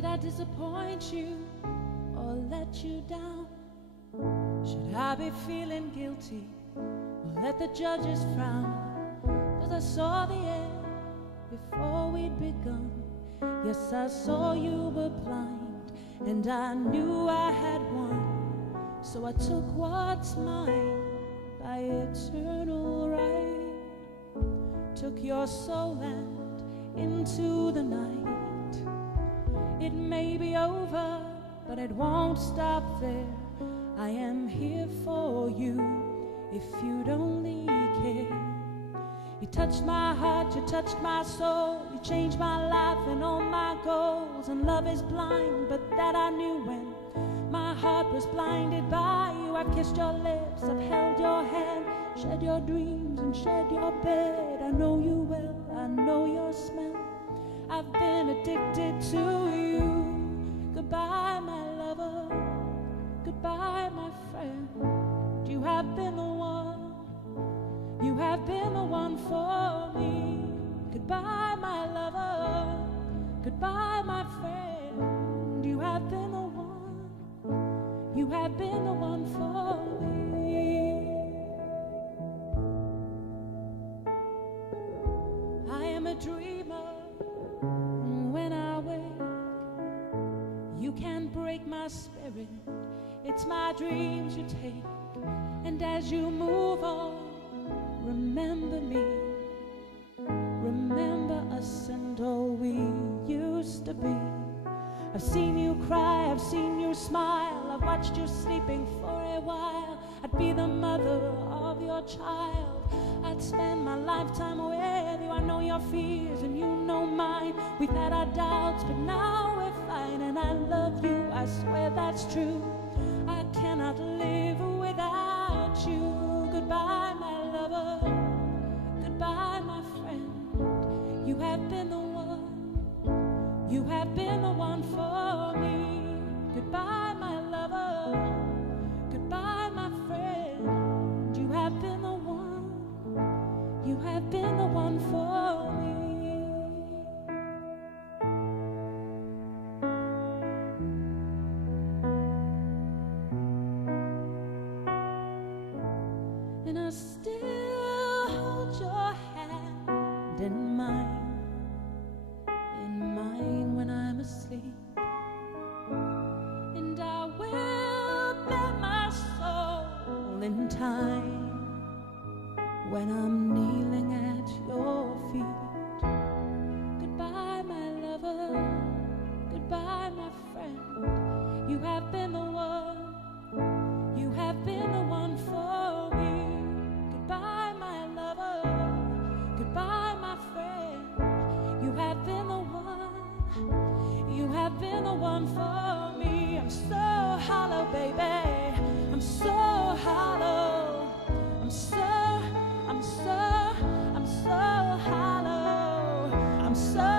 Did I disappoint you or let you down? Should I be feeling guilty or let the judges frown? 'Cause I saw the end before we'd begun. Yes, I saw you were blind and I knew I had won. So I took what's mine by eternal right. Took your soul and into the night. It may be over, but it won't stop there. I am here for you if you'd only care. You touched my heart, you touched my soul, you changed my life and all my goals. And love is blind, but that I knew when my heart was blinded by you. I've kissed your lips, I've held your hand, shed your dreams and shed your bed. I know you well, I know your smell. I've been addicted to you. Goodbye, my lover. Goodbye, my friend. You have been the one. You have been the one for me. Goodbye, my lover. Goodbye, my friend. You have been the one. You have been the one for me. I am a dreamer. When I wake, you can't break my spirit. It's my dreams you take. And as you move on, remember me. Remember us and all we used to be. I've seen you cry, I've seen you smile, I've watched you sleeping for a while. I'd be the mother of your child. I'd spend my lifetime with you. I know your fears and you know mine. We've had our doubts, but now we're fine. And I love you, I swear that's true. I cannot live without you. Goodbye, my lover. Goodbye, my friend. You have been the one. You have been the one for me. Goodbye, my lover. Goodbye, my friend. You have been the one. You have been the one for me. And I still hold your hand in mine when I'm asleep. And I will bear my soul in time when I'm kneeling at your feet. Goodbye, my lover. Goodbye, my friend. You have been the one. You have been the one for me. Goodbye, my lover. Goodbye, my friend. You have been the one. You have been the one for me. I'm so hollow, baby. I'm so hollow. I'm so hollow. I'm so